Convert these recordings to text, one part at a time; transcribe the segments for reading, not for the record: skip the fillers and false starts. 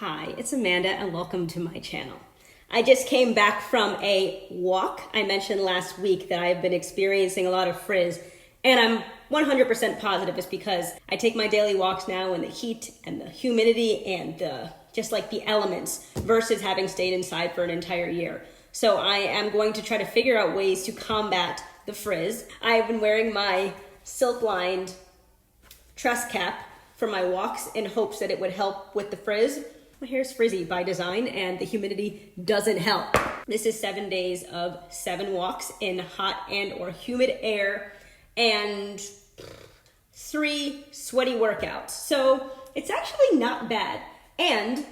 Hi, it's Amanda and welcome to my channel. I just came back from a walk. I mentioned last week that I've been experiencing a lot of frizz, and I'm 100% positive it's because I take my daily walks now in the heat and the humidity and just like the elements versus having stayed inside for an entire year. So I am going to try to figure out ways to combat the frizz. I've been wearing my silk-lined tress cap for my walks in hopes that it would help with the frizz. My hair's frizzy by design and the humidity doesn't help. This is 7 days of 7 walks in hot and or humid air and 3 sweaty workouts. So it's actually not bad and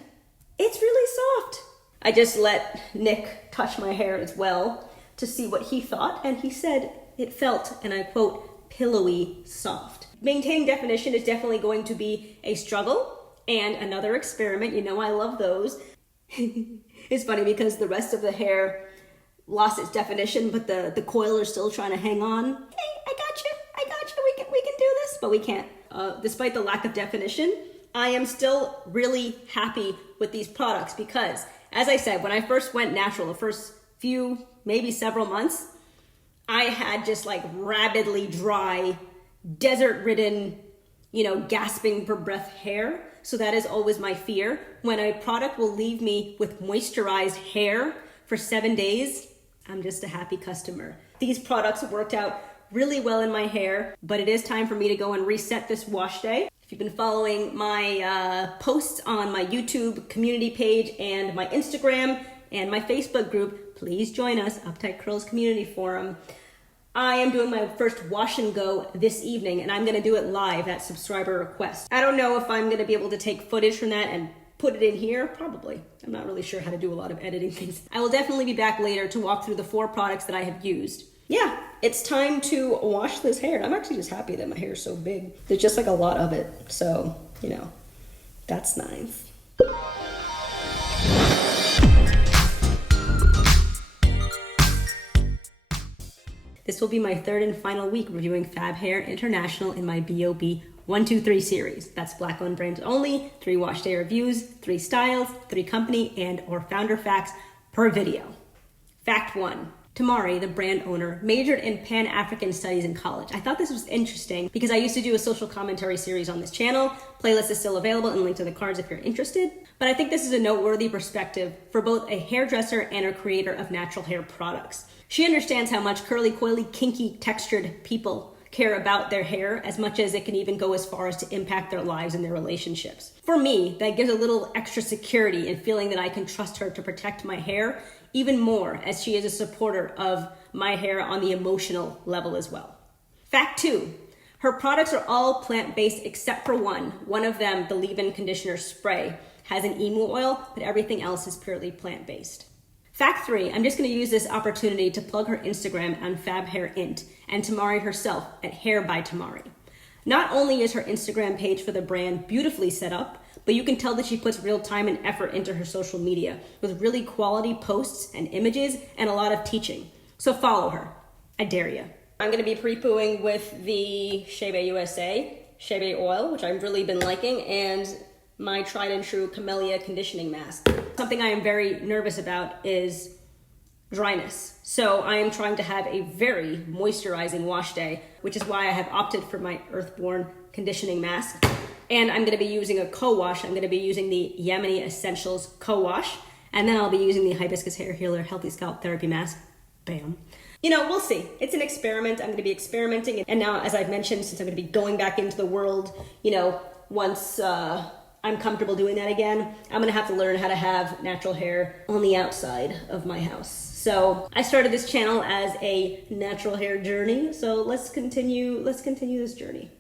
it's really soft. I just let Nick touch my hair as well to see what he thought, and he said it felt, and I quote, pillowy soft. Maintaining definition is definitely going to be a struggle and another experiment. You know I love those. It's funny because the rest of the hair lost its definition, but the coil is still trying to hang on. Hey, I got you, we can do this, but we can't. Despite the lack of definition, I am still really happy with these products because, as I said, when I first went natural, the first few, maybe several months, I had just like rabidly dry, desert-ridden, gasping for breath hair. So that is always my fear. When a product will leave me with moisturized hair for 7 days, I'm just a happy customer. These products have worked out really well in my hair, but it is time for me to go and reset this wash day. If you've been following my posts on my YouTube community page and my Instagram and my Facebook group, please join us, Uptight Curls Community Forum. I am doing my first wash and go this evening, and I'm gonna do it live at subscriber request. I don't know if I'm gonna be able to take footage from that and put it in here, probably. I'm not really sure how to do a lot of editing things. I will definitely be back later to walk through the 4 products that I have used. Yeah, it's time to wash this hair. I'm actually just happy that my hair is so big. There's just like a lot of it, so, that's nice. This will be my 3rd and final week reviewing FAB Hair International in my BoB123 series. That's Black-owned brands only, 3 wash day reviews, 3 styles, 3 company and or founder facts per video. Fact 1. Tamari, the brand owner, majored in Pan-African studies in college. I thought this was interesting because I used to do a social commentary series on this channel. Playlist is still available and linked in the cards if you're interested. But I think this is a noteworthy perspective for both a hairdresser and a creator of natural hair products. She understands how much curly, coily, kinky, textured people care about their hair as much as it can even go as far as to impact their lives and their relationships. For me, that gives a little extra security in feeling that I can trust her to protect my hair even more, as she is a supporter of my hair on the emotional level as well. Fact 2, her products are all plant-based except for one. One of them, the leave-in conditioner spray, has an emu oil, but everything else is purely plant-based. Fact 3, I'm just gonna use this opportunity to plug her Instagram on FAB Hair Int and Tamari herself at Hair by Tamari. Not only is her Instagram page for the brand beautifully set up, but you can tell that she puts real time and effort into her social media with really quality posts and images and a lot of teaching. So follow her. I dare you. I'm gonna be prepooing with the Shea USA Shea oil, which I've really been liking, and my tried and true Camellia conditioning mask. Something I am very nervous about is dryness. So I am trying to have a very moisturizing wash day, which is why I have opted for my Earthborn conditioning mask. And I'm gonna be using a co-wash. I'm gonna be using the Yemeni Essentials co-wash, and then I'll be using the Hibiscus Hair Healer Healthy Scalp Therapy Mask. Bam. We'll see. It's an experiment. I'm gonna be experimenting. And now, as I've mentioned, since I'm gonna be going back into the world, once I'm comfortable doing that again, I'm gonna have to learn how to have natural hair on the outside of my house. So I started this channel as a natural hair journey. So let's continue this journey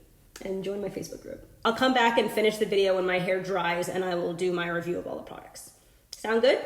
and join my Facebook group. I'll come back and finish the video when my hair dries and I will do my review of all the products. Sound good?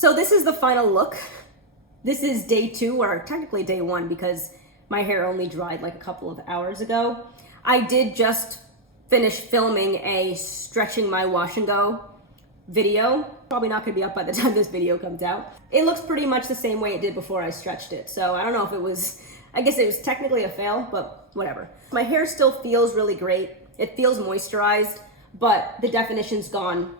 So this is the final look. This is day 2, or technically day 1, because my hair only dried like a couple of hours ago. I did just finish filming a stretching my wash and go video. Probably not gonna be up by the time this video comes out. It looks pretty much the same way it did before I stretched it. So I don't know if it was, I guess it was technically a fail, but whatever. My hair still feels really great. It feels moisturized, but the definition's gone.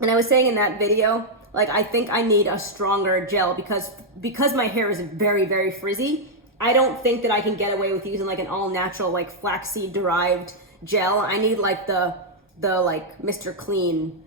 And I was saying in that video, like, I think I need a stronger gel because my hair is very, very frizzy. I don't think that I can get away with using like an all natural, like flaxseed derived gel. I need like the like Mr. Clean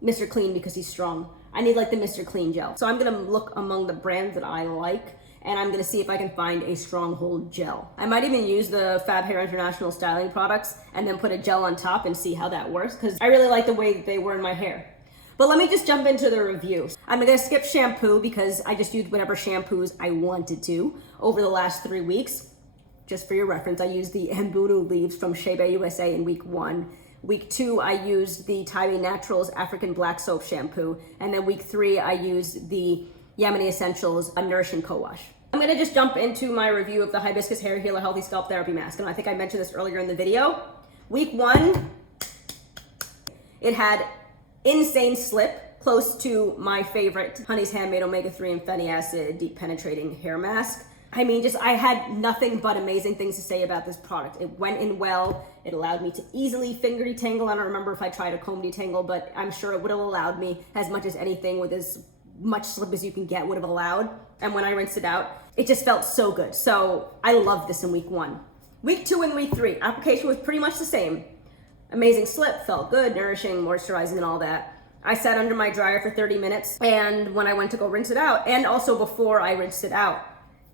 because he's strong. I need like the Mr. Clean gel. So I'm gonna look among the brands that I like, and I'm gonna see if I can find a stronghold gel. I might even use the FAB Hair International styling products and then put a gel on top and see how that works, because I really like the way that they were in my hair. But let me just jump into the review. I'm gonna skip shampoo because I just used whatever shampoos I wanted to over the last 3 weeks. Just for your reference, I used the Mbunu leaves from Shea USA in week 1. Week 2, I used the Tybee Naturals African Black Soap Shampoo. And then week 3, I used the Yemeni Essentials Nourishing Co-Wash. I'm gonna just jump into my review of the Hibiscus Hair Healer Healthy Scalp Therapy Mask. And I think I mentioned this earlier in the video. Week 1, it had insane slip, close to my favorite Honey's Handmade Omega-3 and Fatty Acid Deep Penetrating Hair Mask. I mean, just, I had nothing but amazing things to say about this product. It went in well. It allowed me to easily finger detangle. I don't remember if I tried a comb detangle, but I'm sure it would have allowed me as much as anything with as much slip as you can get would have allowed. And when I rinsed it out, it just felt so good. So I love this in week 1. Week 2 and week 3, application was pretty much the same. Amazing slip, felt good, nourishing, moisturizing, and all that. I sat under my dryer for 30 minutes, and when I went to go rinse it out, and also before I rinsed it out,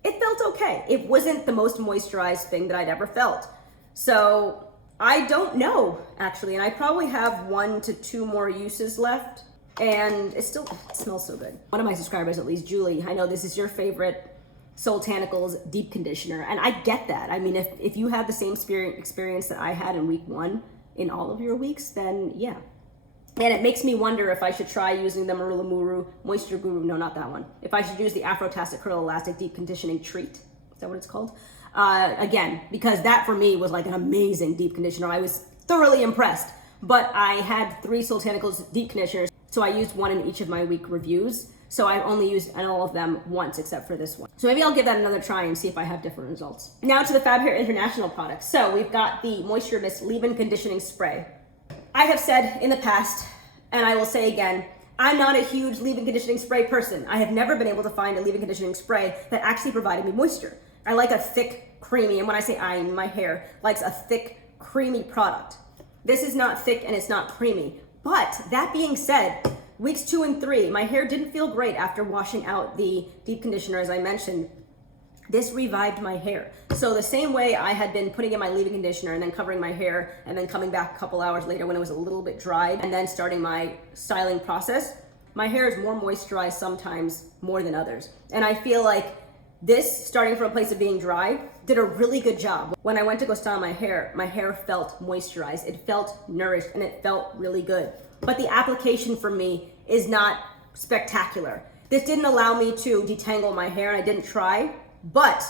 it felt okay. It wasn't the most moisturized thing that I'd ever felt. So I don't know, actually, and I probably have 1 to 2 more uses left, and it smells so good. One of my subscribers, at least Julie, I know this is your favorite Soultanicals deep conditioner, and I get that. I mean, if you have the same experience that I had in week 1 in all of your weeks, then yeah. And it makes me wonder if I should try using the Marula Muru Moisture Guru, no, not that one. If I should use the Afrotastic Curl Elastic Deep Conditioning Treat. Is that what it's called? Again, because that for me was like an amazing deep conditioner. I was thoroughly impressed. But I had 3 Soultanicals deep conditioners, so I used 1 in each of my week reviews. So I've only used all of them once except for this one. So maybe I'll give that another try and see if I have different results. Now to the FAB Hair International products. So we've got the Moisture Mist Leave-In Conditioning Spray. I have said in the past, and I will say again, I'm not a huge leave-in conditioning spray person. I have never been able to find a leave-in conditioning spray that actually provided me moisture. I like a thick, creamy, and when I say my hair likes a thick, creamy product. This is not thick and it's not creamy. But that being said, weeks 2 and 3, my hair didn't feel great after washing out the deep conditioner, as I mentioned. This revived my hair. So the same way I had been putting in my leave-in conditioner and then covering my hair and then coming back a couple hours later when it was a little bit dried and then starting my styling process, my hair is more moisturized sometimes more than others. And I feel like this, starting from a place of being dry, did a really good job. When I went to go style my hair felt moisturized, it felt nourished, and it felt really good. But the application for me is not spectacular. This didn't allow me to detangle my hair, and I didn't try. But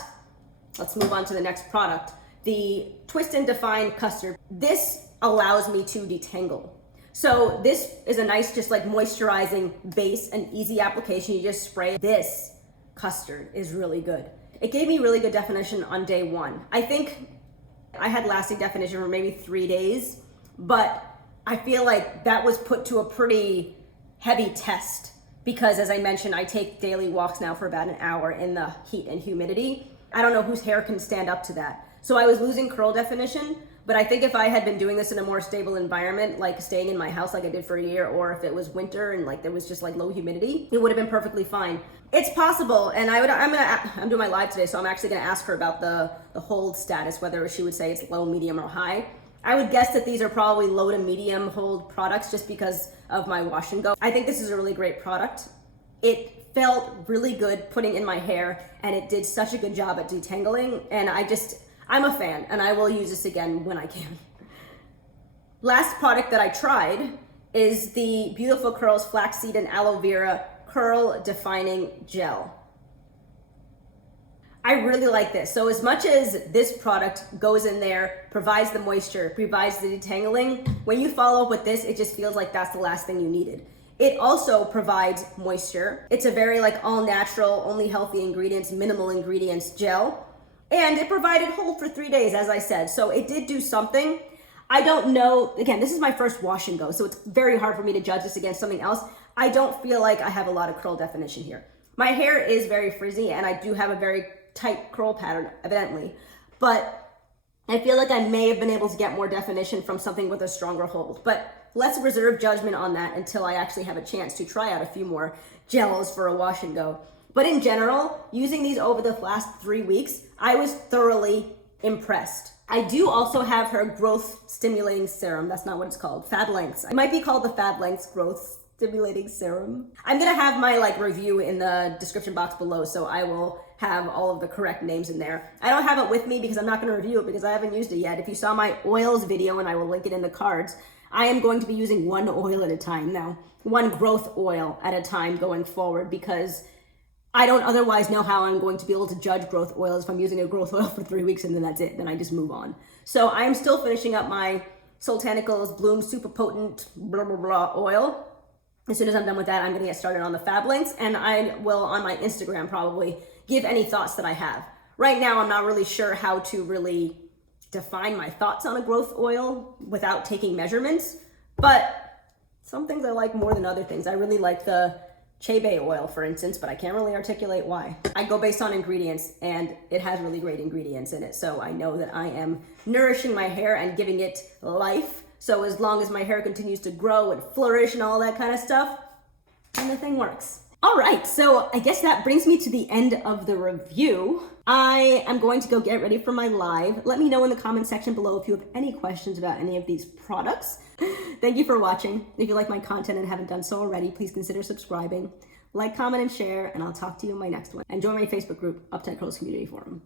let's move on to the next product, the Twist and Define Custard. This allows me to detangle. So this is a nice, just like moisturizing base, an easy application. You just spray. This Custard is really good. It gave me really good definition on day 1. I think I had lasting definition for maybe 3 days, but I feel like that was put to a pretty heavy test. Because as I mentioned, I take daily walks now for about an hour in the heat and humidity. I don't know whose hair can stand up to that. So I was losing curl definition, but I think if I had been doing this in a more stable environment, like staying in my house like I did for a year, or if it was winter and like there was just like low humidity, it would have been perfectly fine. It's possible, and I'm doing my live today, so I'm actually gonna ask her about the hold status, whether she would say it's low, medium, or high. I would guess that these are probably low to medium hold products just because of my wash and go. I think this is a really great product. It felt really good putting in my hair, and it did such a good job at detangling, and I'm a fan, and I will use this again when I can. Last product that I tried is the Beautiful Curls Flaxseed and Aloe Vera Curl Defining Gel. I really like this. So as much as this product goes in there, provides the moisture, provides the detangling, when you follow up with this, it just feels like that's the last thing you needed. It also provides moisture. It's a very like all natural, only healthy ingredients, minimal ingredients gel. And it provided hold for 3 days, as I said. So it did do something. I don't know, again, this is my first wash and go, so it's very hard for me to judge this against something else. I don't feel like I have a lot of curl definition here. My hair is very frizzy and I do have a very tight curl pattern, evidently. But I feel like I may have been able to get more definition from something with a stronger hold. But let's reserve judgment on that until I actually have a chance to try out a few more gels for a wash and go. But in general, using these over the last 3 weeks, I was thoroughly impressed. I do also have her growth stimulating serum. That's not what it's called. Fab Lengths. It might be called the Fab Lengths growth stimulating serum. I'm gonna have my review in the description box below, so I will have all of the correct names in there. I don't have it with me because I'm not gonna review it because I haven't used it yet. If you saw my oils video, and I will link it in the cards, I am going to be using one oil at a time now, one growth oil at a time going forward, because I don't otherwise know how I'm going to be able to judge growth oils if I'm using a growth oil for 3 weeks and then that's it, then I just move on. So I am still finishing up my Soultanicals Bloom Super Potent blah blah blah oil. As soon as I'm done with that, I'm gonna get started on the Fab Lengths, and I will on my Instagram probably give any thoughts that I have. Right now, I'm not really sure how to really define my thoughts on a growth oil without taking measurements, but some things I like more than other things. I really like the Chebe oil, for instance, but I can't really articulate why. I go based on ingredients, and it has really great ingredients in it, so I know that I am nourishing my hair and giving it life. So as long as my hair continues to grow and flourish and all that kind of stuff, then the thing works. All right, so I guess that brings me to the end of the review. I am going to go get ready for my live. Let me know in the comment section below if you have any questions about any of these products. Thank you for watching. If you like my content and haven't done so already, please consider subscribing. Like, comment, and share, and I'll talk to you in my next one. And join my Facebook group, Uptight Curls Community Forum.